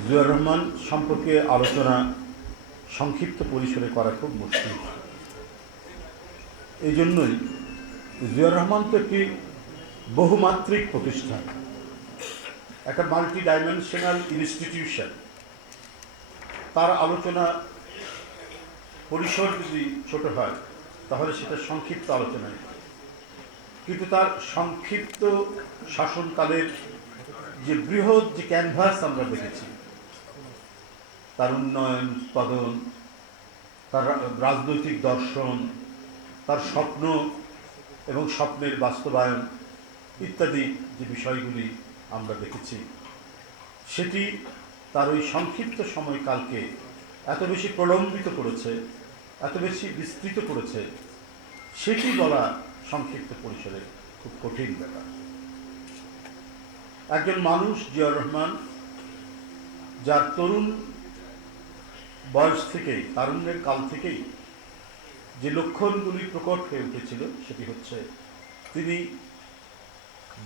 জিয়াউর রহমান সম্পর্কে আলোচনা সংক্ষিপ্ত পরিসরে করা খুব মুশকিল। এই জন্যই জিয়াউর রহমান তো একটি বহুমাত্রিক প্রতিষ্ঠান। একটা মাল্টি ডাইমেনশনাল ইনস্টিটিউশন তার আলোচনা পরিসর যদি ছোট হয়, তাহলে সেটা সংক্ষিপ্ত আলোচনায়। কিন্তু তার সংক্ষিপ্ত শাসনকালের যে বৃহৎ যে ক্যানভাস আমরা দেখেছি তার উন্নয়ন, উৎপাদন, তার রাজনৈতিক দর্শন, তার স্বপ্ন এবং স্বপ্নের বাস্তবায়ন ইত্যাদি যে বিষয়গুলি আমরা দেখেছি, সেটি তার ওই সংক্ষিপ্ত সময়কালকে এত বেশি প্রলম্বিত করেছে, এত বেশি বিস্তৃত করেছে, সেটি বলা সংক্ষিপ্ত পরিসরে খুব কঠিন ব্যাপার। একজন মানুষ জিয়াউর রহমান, যার তরুণ বয়স থেকেই, তারুণ্যের কাল থেকেই যে লক্ষণগুলি প্রকট হয়ে উঠেছিল, সেটি হচ্ছে তিনি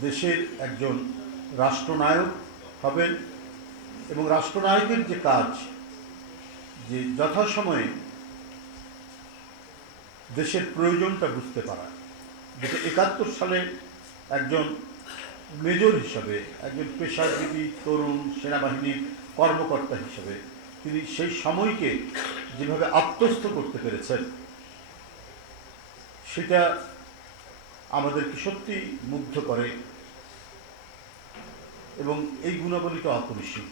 দেশের একজন রাষ্ট্রনায়ক হবেন এবং রাষ্ট্রনায়কের যে কাজ, যে যথাসময়ে দেশের প্রয়োজনটা বুঝতে পারা। যেটা একাত্তর সালে একজন মেজর হিসাবে, একজন পেশাজীবী, তরুণ, সেনাবাহিনীর কর্মকর্তা হিসেবে তিনি সেই সময়কে যেভাবে আত্মস্থ করতে পেরেছেন, সেটা আমাদেরকে সত্যি মুগ্ধ করে এবং এই গুণাবলীটা অপরিসীম।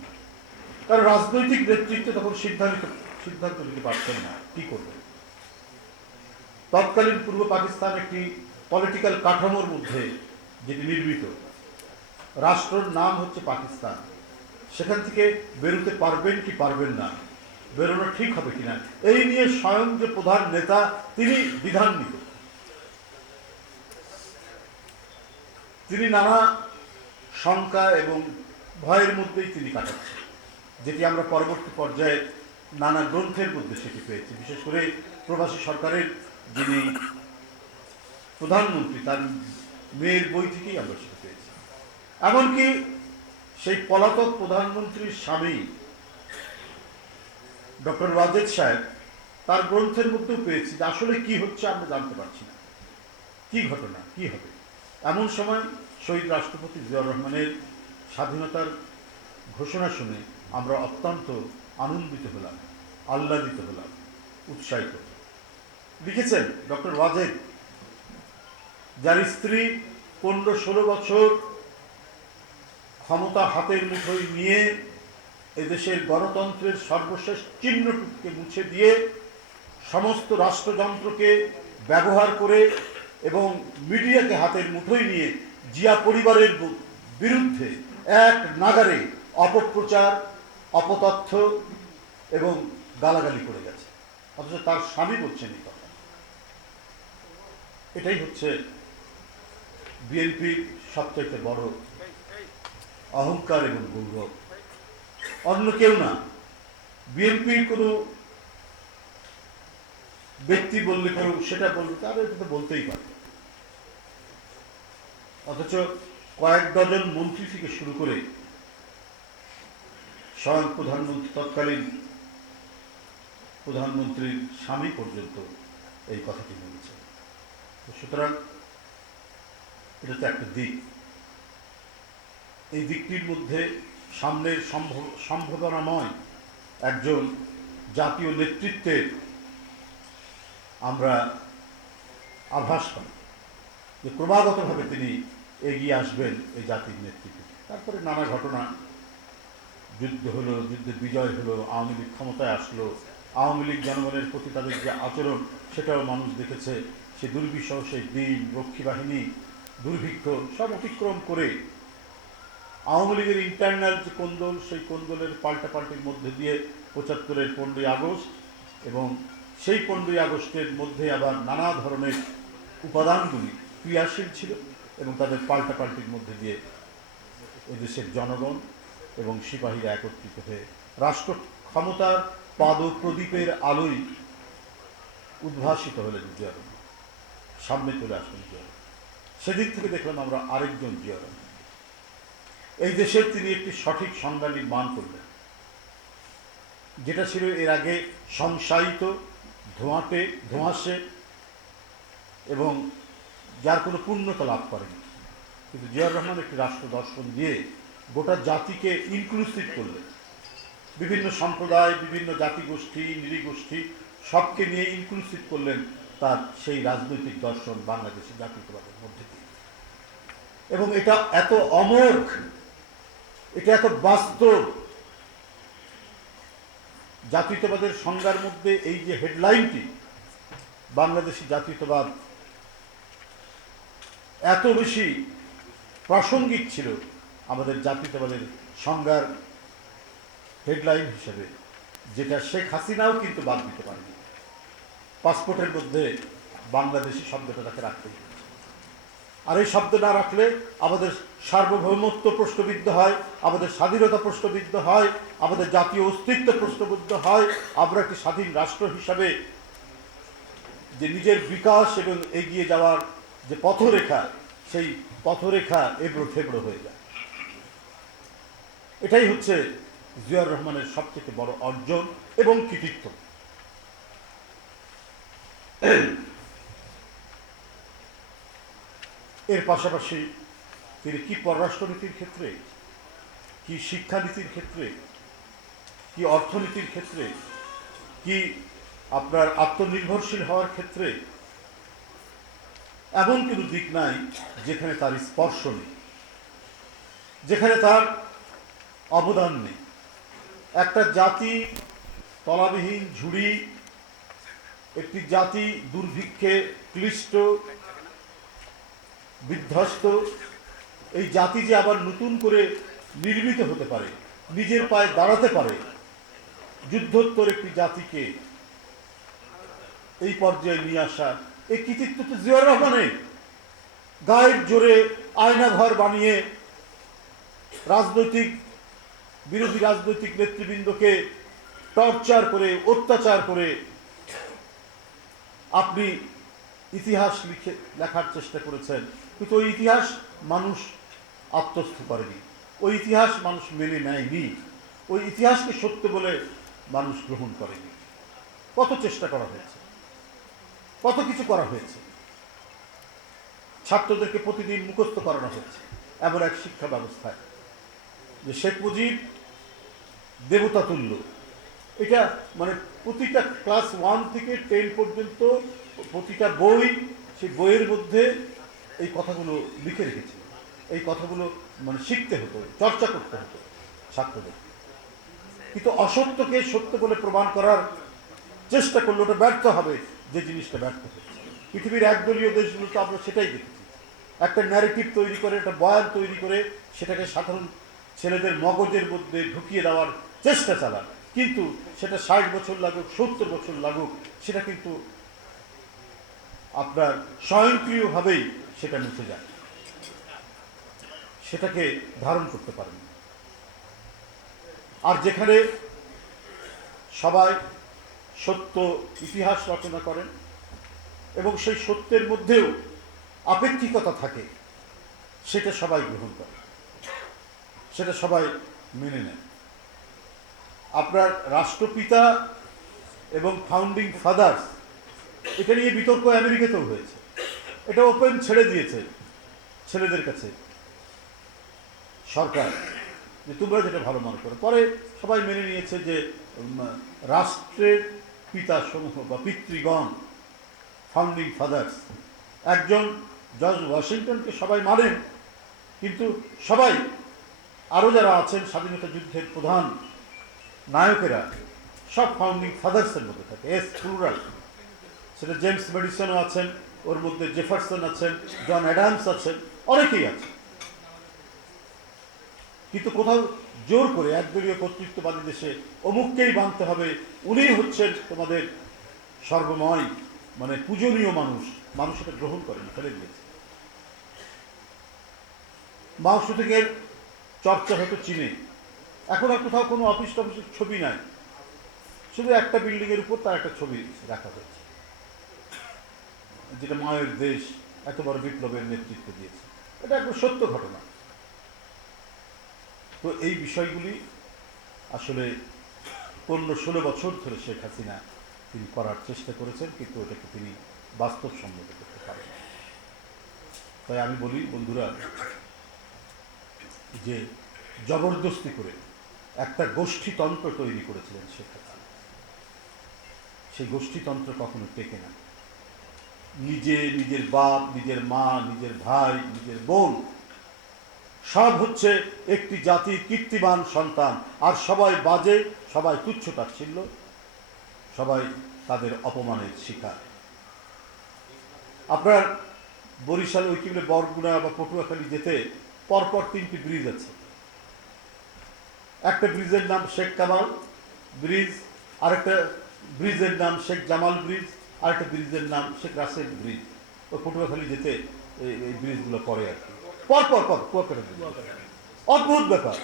কারণ রাজনৈতিক নেতৃত্বে তখন সিদ্ধান্ত সিদ্ধান্ত নিতে পারছেন না, কি করবেন? তৎকালীন পূর্ব পাকিস্তান একটি পলিটিক্যাল কাঠামোর মধ্যে যেটি নির্মিত, রাষ্ট্রর নাম হচ্ছে পাকিস্তান। সেখান থেকে বেরোতে পারবেন কি পারবেন না। বেরোনো ঠিক হবে কিনা? এই নিয়ে স্বয়ং যে প্রধান নেতা, তিনি বিধান্বিত তিনি নানা শঙ্কা এবং ভয়ের মধ্যেই তিনি কাটাচ্ছেন, যেটি আমরা পরবর্তী পর্যায়ে নানা গ্রন্থের মধ্যে সেটি পেয়েছি। বিশেষ করে প্রবাসী সরকারের যিনি প্রধানমন্ত্রী, তার মেয়ের বই থেকেই আমরা সেটা পেয়েছি। এমনকি সেই পলাতক প্রধানমন্ত্রীর স্বামী ডক্টর ওয়াজেদ সাহেব তার গ্রন্থের মধ্যেও পেয়েছি যে আসলে কি হচ্ছে আমরা জানতে পারছি না। কি ঘটনা? কি হবে? এমন সময় শহীদ রাষ্ট্রপতি জিয়াউর রহমানের স্বাধীনতার ঘোষণা শুনে আমরা অত্যন্ত আনন্দিত হলাম, আহ্লাদিত হলাম, উৎসাহিত। লিখেছেন ডক্টর ওয়াজেদ, যার স্ত্রী পনেরো ষোলো বছর ক্ষমতা হাতের মুঠোয় নিয়ে এদেশের গণতন্ত্রের সর্বশেষ চিহ্নটুকুকে মুছে দিয়ে সমস্ত রাষ্ট্রযন্ত্রকে ব্যবহার করে এবং মিডিয়াকে হাতের মুঠোয় নিয়ে জিয়া পরিবারের বিরুদ্ধে এক নাগারে অপপ্রচার, অপতথ্য এবং গালাগালি করে গেছে। অথচ তার স্বামী বলছেন এই কথা। এটাই হচ্ছে বিএনপির সবচাইতে বড় অহংকার এবং গৌরব অন্য কেউ না। বিএনপির কোনো ব্যক্তি বললে কেউ সেটা বলবে, তাহলে এটা তো বলতেই পারে অথচ কয়েক ডজন মন্ত্রী থেকে শুরু করে স্বয়ং প্রধানমন্ত্রী, তৎকালীন প্রধানমন্ত্রীর স্বামী পর্যন্ত এই কথাটি বলেছে সুতরাং এটা তো একটা দিক। এই দিকটির মধ্যে সামনের সম্ভব সম্ভাবনাময় একজন জাতীয় নেতৃত্বের আমরা আভাস পাই যে ক্রমাগতভাবে তিনি এগিয়ে আসবেন এই জাতির নেতৃত্বে। তারপরে নানা ঘটনা, যুদ্ধ হলো, যুদ্ধের বিজয় হলো, আওয়ামী লীগ ক্ষমতায় আসলো, আওয়ামী লীগ জনগণের প্রতি তাদের যে আচরণ, সেটাও মানুষ দেখেছে, সে দুর্বিষহ সেই দিন রক্ষী বাহিনী, দুর্ভিক্ষ, সব অতিক্রম করে আওয়ামী লীগের ইন্টারনাল যে কোন্দল, সেই কোন্দলের পাল্টাপাল্টির মধ্যে দিয়ে পঁচাত্তরের পনেরোই আগস্ট এবং সেই পনেরোই আগস্টের মধ্যে আবার নানা ধরনের উপাদানগুলি ক্রিয়াশীল ছিল এবং তাদের পাল্টাপাল্টির মধ্যে দিয়ে এদেশের জনগণ এবং সিপাহীরা একত্রিত হয়ে রাষ্ট্র ক্ষমতার পাদ প্রদীপের আলোয় উদ্ভাসিত হলেন জিয়া রহমান। সামনে চলে আসলেন জিয়া রহমান। সেদিক থেকে দেখলাম আমরা আরেকজন জিয়া রহমান। এই দেশের তিনি একটি সঠিক সংজ্ঞা নির্মাণ করলেন, যেটা ছিল এর আগে সংশায়িত, ধোঁয়াটে, ধোঁয়াশে, এবং যার কোনো পূর্ণতা লাভ করেনি। কিন্তু জিয়াউর রহমান একটি রাষ্ট্র দর্শন দিয়ে গোটা জাতিকে ইনক্লুসিভ করলেন। বিভিন্ন সম্প্রদায়, বিভিন্ন জাতিগোষ্ঠী, নৃগোষ্ঠী সবকে নিয়ে ইনক্লুসিভ করলেন তার সেই রাজনৈতিক দর্শন বাংলাদেশের জাতীয়তাবাদের মধ্যে দিয়ে। এবং এটা এত অমোঘ এটা এত বাস্তব জাতীয়তাবাদের সংজ্ঞার মধ্যে এই যে হেডলাইনটি, বাংলাদেশি জাতীয়তাবাদ এত বেশি প্রাসঙ্গিক ছিল আমাদের জাতীয়তাবাদের সংজ্ঞার হেডলাইন হিসেবে, যেটা শেখ হাসিনাও কিন্তু বাদ দিতে পারেনি পাসপোর্টের মধ্যে বাংলাদেশি শব্দটা তাকে রাখতে হয়েছে। আর এই শব্দ না রাখলে আমাদের সার্বভৌমত্ব প্রশ্নবিদ্ধ হয়, আমাদের স্বাধীনতা প্রশ্নবিদ্ধ হয়, আমাদের জাতীয় অস্তিত্ব প্রশ্নবিদ্ধ হয়। আমরা একটি স্বাধীন রাষ্ট্র হিসাবে যে নিজের বিকাশ এবং এগিয়ে যাওয়ার যে পথরেখা, সেই পথরেখা এবড়ো থেবড়ো হয়ে যায়। এটাই হচ্ছে জিয়াউর রহমানের সবথেকে বড় অর্জন এবং কৃতিত্ব। এর পাশাপাশি তিনি কি পররাষ্ট্রনীতির ক্ষেত্রে, কি শিক্ষানীতির ক্ষেত্রে, কি অর্থনীতির ক্ষেত্রে, কি আপনার আত্মনির্ভরশীল হওয়ার ক্ষেত্রে এমন কোনো দিক নাই যেখানে তার স্পর্শ নেই, যেখানে তার অবদান নেই। একটা জাতি তলাবিহীন, ঝুড়ি, একটি জাতি দুর্ভিক্ষে ক্লিষ্ট বিধ্বস্ত। এই জাতি যে আবার নতুন করে নির্মিত হতে পারে, নিজের পায়ে দাঁড়াতে পারে, যুদ্ধোত্তর একটি জাতিকে এই পর্যায়ে নিয়ে আসা এই কৃতিত্ব তো জিয়াউর রহমানের। গায়ের জোরে আয়নাঘর বানিয়ে রাজনৈতিক, বিরোধী রাজনৈতিক নেতৃবৃন্দকে টর্চার করে, অত্যাচার করে আপনি ইতিহাস লিখে, লেখার চেষ্টা করেছেন। কিন্তু ওই ইতিহাস মানুষ আত্মস্থ করেনি। ওই ইতিহাস মানুষ মেনে নেয়নি। ওই ইতিহাসকে সত্য বলে মানুষ গ্রহণ করেনি। কত চেষ্টা করা হয়েছে। কত কিছু করা হয়েছে। ছাত্রদেরকে প্রতিদিন মুখস্থ করানো হয়েছে এমন এক শিক্ষা ব্যবস্থায় যে শেখ মুজিব দেবতা তুল্য। এটা মানে প্রতিটা ক্লাস ওয়ান থেকে টেন পর্যন্ত প্রতিটা বই সেই বইয়ের মধ্যে এই কথাগুলো লিখে রেখেছে। এই কথাগুলো মানে শিখতে হতো, চর্চা করতে হতো ছাত্রদের। কিন্তু অসত্যকে সত্য বলে প্রমাণ করার চেষ্টা করলে ওটা ব্যর্থ হবে যে জিনিসটা ব্যর্থ হচ্ছে। পৃথিবীর একদলীয় দেশগুলোতে আমরা সেটাই দেখেছি। একটা ন্যারেটিভ তৈরি করে, একটা বয়ান তৈরি করে সেটাকে সাধারণ ছেলেদের মগজের মধ্যে ঢুকিয়ে দেওয়ার চেষ্টা চালান কিন্তু সেটা ষাট বছর লাগুক, সত্তর বছর লাগুক, সেটা কিন্তু আপনার স্বয়ংক্রিয়ভাবেই সেটা মুছে যায়। সেটাকে ধারণ করতে পারেন। আর যেখানে সবাই সত্য ইতিহাস রচনা করেন এবং সেই সত্যের মধ্যেও আপেক্ষিকতা থাকে, সেটা সবাই গ্রহণ করে। সেটা সবাই মেনে নেয়। আপনার রাষ্ট্রপিতা এবং ফাউন্ডিং ফাদার্স এটা নিয়ে বিতর্ক আমেরিকাতেও হয়েছে। এটা ওপেন ছেড়ে দিয়েছে, ছেলেদের কাছে। সরকার, যে তোমরা যেটা ভালো মনে করো। পরে সবাই মেনে নিয়েছে যে রাষ্ট্রের পিতা সমূহ বা পিতৃগণ ফাউন্ডিং ফাদার্স একজন জর্জ ওয়াশিংটনকে সবাই মানেন। কিন্তু সবাই আরও যারা আছেন স্বাধীনতা যুদ্ধের প্রধান নায়কেরা, সব ফাউন্ডিং ফাদার্সের মধ্যে থাকে। এস প্লুরাল সেটা জেমস মেডিসনও আছেন ওর মধ্যে জেফারসন আছেন, জন অ্যাডামস আছেন, অনেকেই আছে কিন্তু কোথাও জোর করে একদলীয় কর্তৃত্ববাদী দেশে অমুককেই মানতে হবে, উনিই হচ্ছেন তোমাদের সর্বময় মানে পূজনীয় মানুষ। মানুষ এটা গ্রহণ করেন ফেলে দিয়েছে। মাংস থেকে চর্চা হয়তো চীনে। এখন আর কোথাও কোনো অফিস টফিসের ছবি নাই। শুধু একটা বিল্ডিংয়ের উপর তার একটা ছবি রাখা হয়েছে। যেটা মায়ের দেশ এত বড় বিপ্লবের নেতৃত্ব দিয়েছে। এটা একটা সত্য ঘটনা। তো এই বিষয়গুলি আসলে পনেরো ষোলো বছর ধরে শেখ হাসিনা তিনি করার চেষ্টা করেছেন, কিন্তু ওটাকে তিনি বাস্তবসম্মত করতে পারেন তাই আমি বলি, বন্ধুরা, যে জবরদস্তি করে একটা গোষ্ঠীতন্ত্র তৈরি করেছিলেন শেখ হাসিনা। সেই গোষ্ঠীতন্ত্র কখনো টেকে না। নিজে নিজের বাপ, নিজের মা, নিজের ভাই, নিজের বোন। সব হচ্ছে একটি জাতির কীর্তিমান সন্তান। আর সবাই বাজে, সবাই তুচ্ছ তাচ্ছিল্য সবাই তাদের অপমানের শিকার। আপনার বরিশাল ওই কিবলে বরগুনা বা পটুয়াখালী যেতে পরপর তিনটি ব্রিজ আছে। একটা ব্রিজের নাম শেখ কামাল ব্রিজ, আরেকটা ব্রিজের নাম শেখ জামাল ব্রিজ। আরেকটা ব্রিজের নাম শেখ রাসেল ব্রিজ। ওই পটুয়াখালী যেতে এই- ব্রিজগুলো পরে আর কি। পর পর কুয়াকাটা অদ্ভুত ব্যাপার।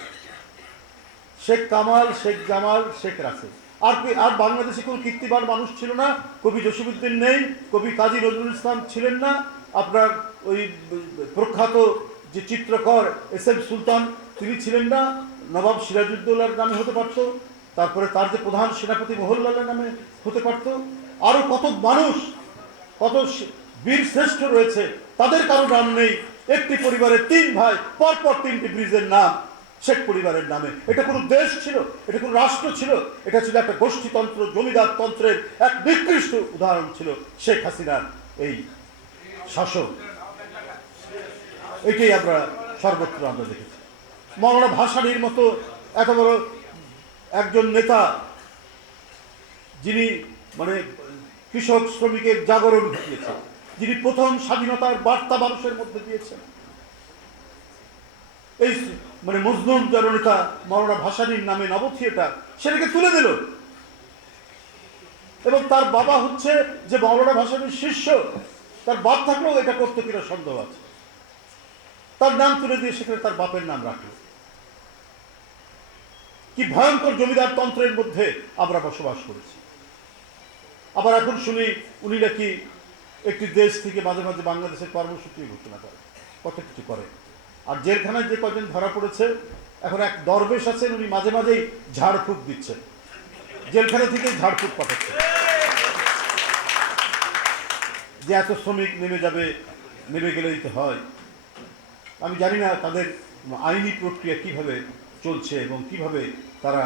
শেখ কামাল, শেখ জামাল, শেখ রাসেল। আর আর বাংলাদেশে কোনো কীর্তিবান মানুষ ছিল না, কবি জসিমুদ্দিন নেই, কবি কাজী নজরুল ইসলাম ছিলেন না। আপনার ওই প্রখ্যাত যে চিত্রকর এস এম সুলতান, তিনি ছিলেন না। নবাব সিরাজউদ্দৌলার নামে হতে পারত। তারপরে তার যে প্রধান সেনাপতি মোহনলালের নামে হতে পারত। আরও কত মানুষ, কত বীর শ্রেষ্ঠ রয়েছে, তাদের কারও নাম নেই। একটি পরিবারের তিন ভাই, পরপর তিনটি ব্রিজের নাম শেখ পরিবারের নামে। এটা কোনো দেশ ছিল? এটা কোনো রাষ্ট্র ছিল? এটা ছিল একটা গোষ্ঠীতন্ত্র, জমিদার তন্ত্রের এক নিকৃষ্ট উদাহরণ ছিল শেখ হাসিনার এই শাসন। এটাই আমরা সর্বত্র আমরা দেখেছি। মৌলানা ভাসানির মতো এত বড় একজন নেতা, যিনি মানে কৃষক শ্রমিকের জাগরণ ঘটিয়েছেন, যিনি প্রথম স্বাধীনতার বার্তা মানুষের মধ্যে দিয়েছেন। এই মানে মজলুম জননেতা মৌলানা ভাসানির নামে নব থিয়েটার সেটাকে তুলে দিল। এবং তার বাবা হচ্ছে যে মৌলানা ভাসানির শিষ্য, তার বাপ থাকলেও এটা করতে কিনা সন্দেহ আছে। তার নাম তুলে দিয়ে সেখানে তার বাপের নাম রাখল। কি ভয়ঙ্কর জমিদার তন্ত্রের মধ্যে আমরা বসবাস করেছি। আবার এখন শুনি উনি নাকি একটি দেশ থেকে মাঝে মাঝে বাংলাদেশের কর্মসূচি ঘোষণা করে, কত কিছু করে। আর জেলখানায় যে কজন ধরা পড়েছে, এখন এক দরবেশ আছেন উনি মাঝে মাঝেই ঝাড়ফুঁক দিচ্ছেন। জেলখানা থেকে ঝাড়ফুঁক পাঠাচ্ছে যে এত শ্রমিক নেমে যাবে, নেমে গেলে দিতে হয়। আমি জানি না তাদের আইনি প্রক্রিয়া কীভাবে চলছে এবং কীভাবে তারা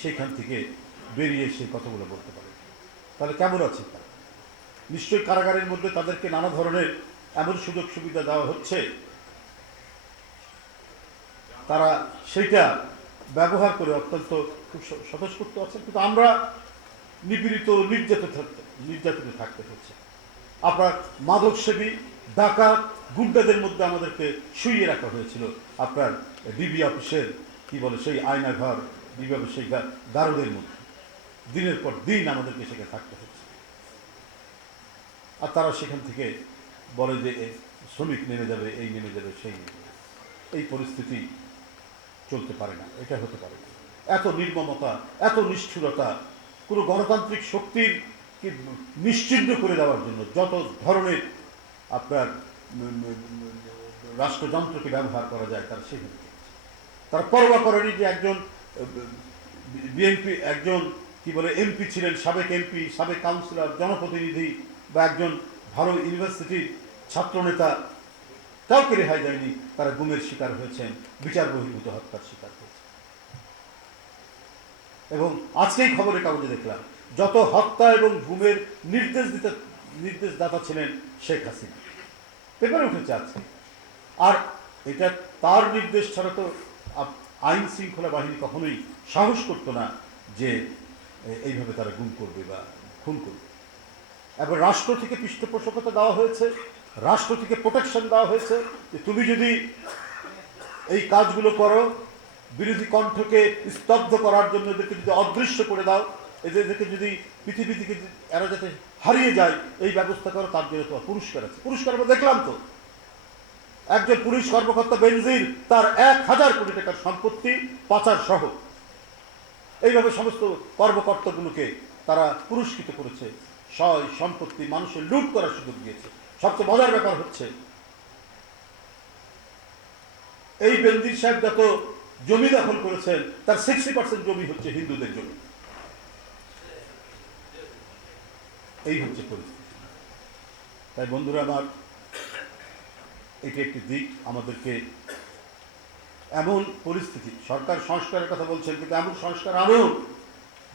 সেখান থেকে বেরিয়ে এসে কথাগুলো বলতে পারে। তাহলে কেমন আছে? তারা নিশ্চয়ই কারাগারের মধ্যে তাদেরকে নানা ধরনের এমন সুযোগ সুবিধা দেওয়া হচ্ছে। তারা সেইটা ব্যবহার করে অত্যন্ত খুব স্বতঃস্ফূর্ত আছেন। কিন্তু আমরা নিপীড়িত নির্যাতিত থাকতে নির্যাতিত থাকতে হচ্ছে। আপনার মাদক সেবী ডাকাত, গুন্ডাদের মধ্যে আমাদেরকে শুইয়ে রাখা হয়েছিল। আপনার ডিবি অফিসের, কি বলে সেই আয়নাঘর, ডিবি অফিস সেই গা- গারদের মধ্যে। দিনের পর দিন আমাদেরকে সেখানে থাকতে হচ্ছে। আর তারা সেখান থেকে বলে যে শ্রমিক নেমে যাবে, এই নেমে যাবে, সেই নেমে যাবে। এই পরিস্থিতি চলতে পারে না, এটা হতে পারে না। এত নির্মমতা, এত নিষ্ঠুরতা, কোনো গণতান্ত্রিক শক্তির কি নিশ্চিহ্ন করে দেওয়ার জন্য যত ধরনের আপনার রাষ্ট্রযন্ত্রকে ব্যবহার করা যায়, তারা সেখানে। তারা পরোয়া করেনি যে একজন বিএনপি একজন কি বলে এমপি ছিলেন, সাবেক এমপি সাবেক কাউন্সিলর জনপ্রতিনিধি বা একজন ভালো ইউনিভার্সিটির ছাত্রনেতা। কাউকে রেহাই দেয়নি তারা গুমের শিকার হয়েছেন, বিচার বহির্ভূত হত্যার শিকার হয়েছে এবং আজকেই খবরের কাগজে দেখলাম, যত হত্যা এবং গুমের নির্দেশ দিতে, নির্দেশদাতা ছিলেন শেখ হাসিনা। পেপারে উঠেছে আজকে। আর এটা তার নির্দেশ ছাড়া তো আইন শৃঙ্খলা বাহিনী কখনোই সাহস করতো না যে এইভাবে তারা গুম করবে বা খুন করবে। এবার রাষ্ট্র থেকে পৃষ্ঠপোষকতা দেওয়া হয়েছে, রাষ্ট্র থেকে প্রোটেকশন দেওয়া হয়েছে যে তুমি যদি এই কাজগুলো করো, বিরোধী কণ্ঠকে স্তব্ধ করার জন্য এদেরকে যদি অদৃশ্য করে দাও, এদের- এদেরকে যদি পৃথিবী থেকে এরা যাতে হারিয়ে যায়, এই ব্যবস্থা করো, তার জন্য তোমার পুরস্কার আছে। পুরস্কার আমরা দেখলাম তো। একজন পুলিশ কর্মকর্তা বেনজির তার এক হাজার কোটি টাকার সম্পত্তি পাচার সহ এইভাবে সমস্ত কর্মকর্তাগুলোকে তারা পুরস্কৃত করেছে। সয় সম্পত্তি মানুষের লুট করার সুযোগ দিয়েছে। সবচেয়ে মজার ব্যাপার হচ্ছে, এই বেনজির সাহেব যত জমি দখল করেছেন, তার সিক্সটি পার্সেন্ট জমি হচ্ছে হিন্দুদের জমি। এই হচ্ছে পরিস্থিতি। তাই বন্ধুরা আমার, এটি একটি দিক আমাদেরকে এমন পরিস্থিতি। সরকার সংস্কারের কথা বলছেন, কিন্তু এমন সংস্কার আনুন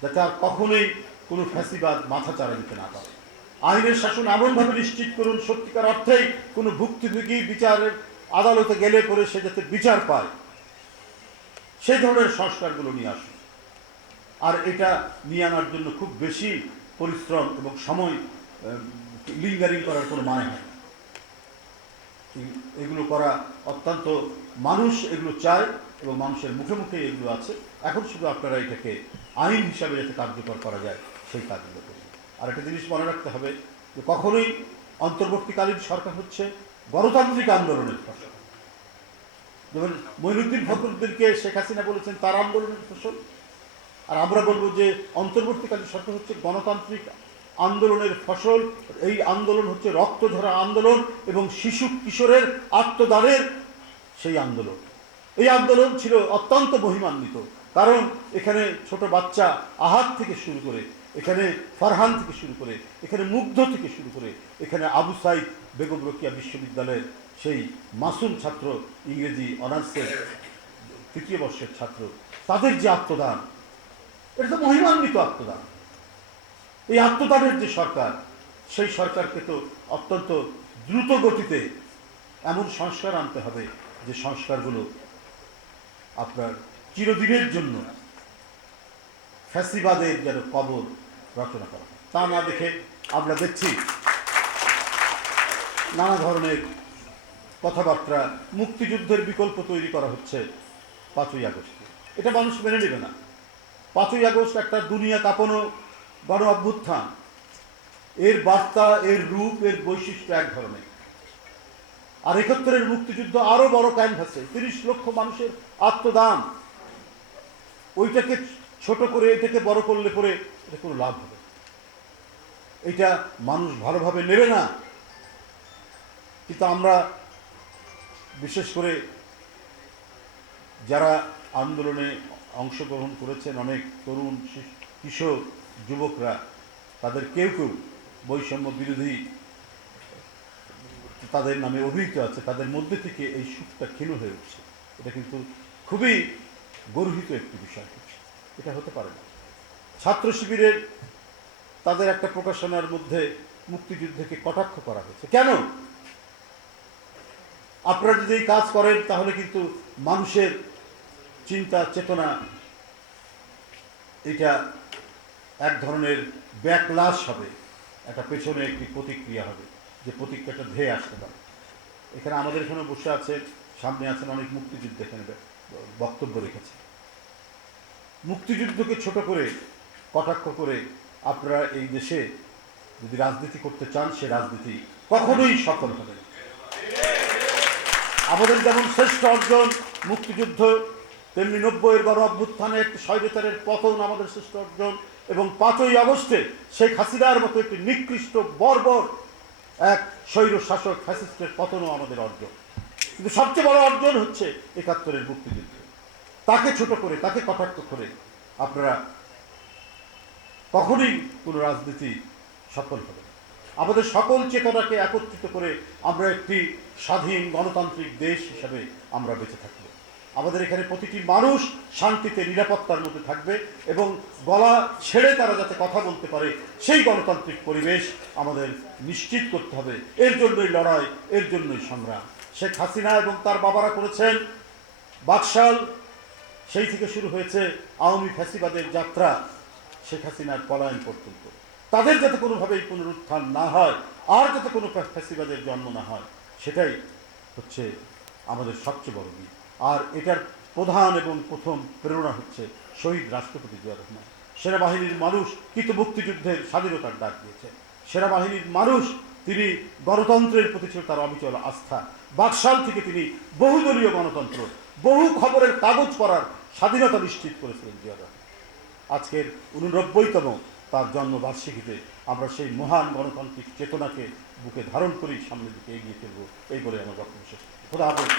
যাতে আর কখনোই কোনো ফ্যাসিবাদ মাথা চারা দিতে না পারে। আইনের শাসন এমনভাবে নিশ্চিত করুন, সত্যিকার অর্থেই কোনো ভুক্তিভোগী বিচারের আদালতে গেলে পরে সে যাতে বিচার পায়। সেই ধরনের সংস্কারগুলো নিয়ে আসুন। আর এটা নিয়ে আনার জন্য খুব বেশি পরিশ্রম এবং সময় লিঙ্গারিং করার কোনো মানে হয় এগুলো করা অত্যন্ত, মানুষ এগুলো চায় এবং মানুষের মুখে মুখে এগুলো আছে। এখন শুধু আপনারা এটাকে আইন হিসাবে যাতে কার্যকর করা যায়, সেই কাজগুলো করুন। আর একটা জিনিস মনে রাখতে হবে যে কখনোই অন্তর্বর্তীকালীন সরকার হচ্ছে গণতান্ত্রিক আন্দোলনের ফসল। যেমন মহিনুদ্দিন ফখরুদ্দিনকে শেখ হাসিনা বলেছেন, তার আন্দোলনের ফসল। আর আমরা বলব যে অন্তর্বর্তীকালীন সরকার হচ্ছে গণতান্ত্রিক আন্দোলনের ফসল, এই আন্দোলন হচ্ছে রক্ত ঝরা আন্দোলন এবং শিশু কিশোরের আত্মদানের সেই আন্দোলন। এই আন্দোলন ছিল অত্যন্ত মহিমান্বিত কারণ এখানে ছোট বাচ্চা আহাত থেকে শুরু করে, এখানে ফারহান থেকে শুরু করে, এখানে মুগ্ধ থেকে শুরু করে, এখানে আবু সাইদ বেগম রোকিয়া বিশ্ববিদ্যালয়ের সেই মাসুম ছাত্র, ইংরেজি অনার্সের তৃতীয় বর্ষের ছাত্র, তাদের যে আত্মদান, এটা তো মহিমান্বিত আত্মদান। এই আত্মদানের যে সরকার, সেই সরকারকে তো অত্যন্ত দ্রুত গতিতে এমন সংস্কার আনতে হবে যে সংস্কারগুলো আপনার চিরদিনের জন্য ফ্যাসিবাদের যেন কবর রচনা করা। তা না দেখে আমরা দেখছি নানা ধরনের কথাবার্তা, মুক্তিযুদ্ধের বিকল্প তৈরি করা হচ্ছে পাঁচই আগস্টে এটা মানুষ মেনে নেবে না পাঁচই আগস্ট একটা দুনিয়া কাঁপানো গণ অভ্যুত্থান। এর বার্তা, এর রূপ, এর বৈশিষ্ট্য এক ধরনের। আর একাত্তরের মুক্তিযুদ্ধ আরও বড় ক্যানভাসে তিরিশ লক্ষ মানুষের আত্মদান। ওইটাকে ছোট করে, এটাকে বড় করলে পরে এটা কোনো লাভ হবে এটা মানুষ ভালোভাবে নেবে না। কিন্তু আমরা বিশেষ করে যারা আন্দোলনে অংশগ্রহণ করেছেন, অনেক তরুণ কিশোর যুবকরা, তাদের কেউ কেউ বৈষম্য বিরোধী তাদের নামে অভিহিত আছে, তাদের মধ্যে থেকে এই সুখটা ক্ষীণ হয়ে উঠছে। এটা কিন্তু খুবই গর্হিত একটি বিষয় হচ্ছে। এটা হতে পারে না। ছাত্র শিবিরের তাদের একটা প্রকাশনার মধ্যে মুক্তিযুদ্ধকে কটাক্ষ করা হয়েছে। কেন? আপনারা যদি কাজ করেন, তাহলে কিন্তু মানুষের চিন্তা, চেতনা, এটা এক ধরনের ব্যাকলাস হবে, একটা পেছনে একটি প্রতিক্রিয়া হবে, যে প্রতিক্রিয়াটা ধেয়ে আসতে পারে। এখানে আমাদের এখানে বসে আছে, সামনে আছেন অনেক মুক্তিযুদ্ধ এখানে বক্তব্য রেখেছে মুক্তিযুদ্ধকে ছোট করে, কটাক্ষ করে আপনারা এই দেশে যদি রাজনীতি করতে চান, সে রাজনীতি কখনোই সফল হবে আমাদের যেমন শ্রেষ্ঠ অর্জন মুক্তিযুদ্ধ, তেমনি নব্বইয়ের গণ অভ্যুত্থানে একটি স্বৈরতারের পতন আমাদের শ্রেষ্ঠ অর্জন এবং পাঁচই আগস্টে শেখ হাসিনার মতো একটি নিকৃষ্ট বর্বর এক স্বৈর শাসক ফ্যাসিস্টের পতনও আমাদের অর্জন। কিন্তু সবচেয়ে বড় অর্জন হচ্ছে একাত্তরের মুক্তিযুদ্ধ। তাকে ছোট করে, তাকে কটাক্ষ করে আপনারা কখনোই কোনো রাজনীতি সফল হবে আমাদের সকল চেতনাকে একত্রিত করে আমরা একটি স্বাধীন গণতান্ত্রিক দেশ হিসাবে আমরা বেঁচে থাকব। আমাদের এখানে প্রতিটি মানুষ শান্তিতে, নিরাপত্তার মধ্যে থাকবে এবং গলা ছেড়ে তারা যাতে কথা বলতে পারে, সেই গণতান্ত্রিক পরিবেশ আমাদের নিশ্চিত করতে হবে। এর জন্যই লড়াই, এর জন্যই সংগ্রাম। শেখ হাসিনা এবং তার বাবারা করেছেন বাকশাল। সেই থেকে শুরু হয়েছে আওয়ামী ফ্যাসিবাদের যাত্রা, শেখ হাসিনার পলায়ন পর্যন্ত। তাদের যাতে কোনোভাবেই পুনরুত্থান না হয়, আর যাতে কোনো ফ্যাসিবাদের জন্ম না হয়, সেটাই হচ্ছে আমাদের সবচেয়ে বড় দিক। আর এটার প্রধান এবং প্রথম প্রেরণা হচ্ছে শহীদ রাষ্ট্রপতি জিয়া রহমান। সেনাবাহিনীর মানুষ কিন্তু মুক্তিযুদ্ধের স্বাধীনতার ডাক দিয়েছেন সেনাবাহিনীর মানুষ, তিনি গণতন্ত্রের প্রতি ছিল তার অবিচল আস্থা। বাকশাল থেকে তিনি বহুদলীয় গণতন্ত্র, বহু খবরের কাগজ পড়ার স্বাধীনতা নিশ্চিত করেছিলেন জিয়া রহমান। আজকের উননব্বইতম তার জন্মবার্ষিকীতে আমরা সেই মহান গণতান্ত্রিক চেতনাকে বুকে ধারণ করেই সামনের দিকে এগিয়ে ফেলব। এই বলে আমার বক্তব্য শেষ। খোদা হাফেজ।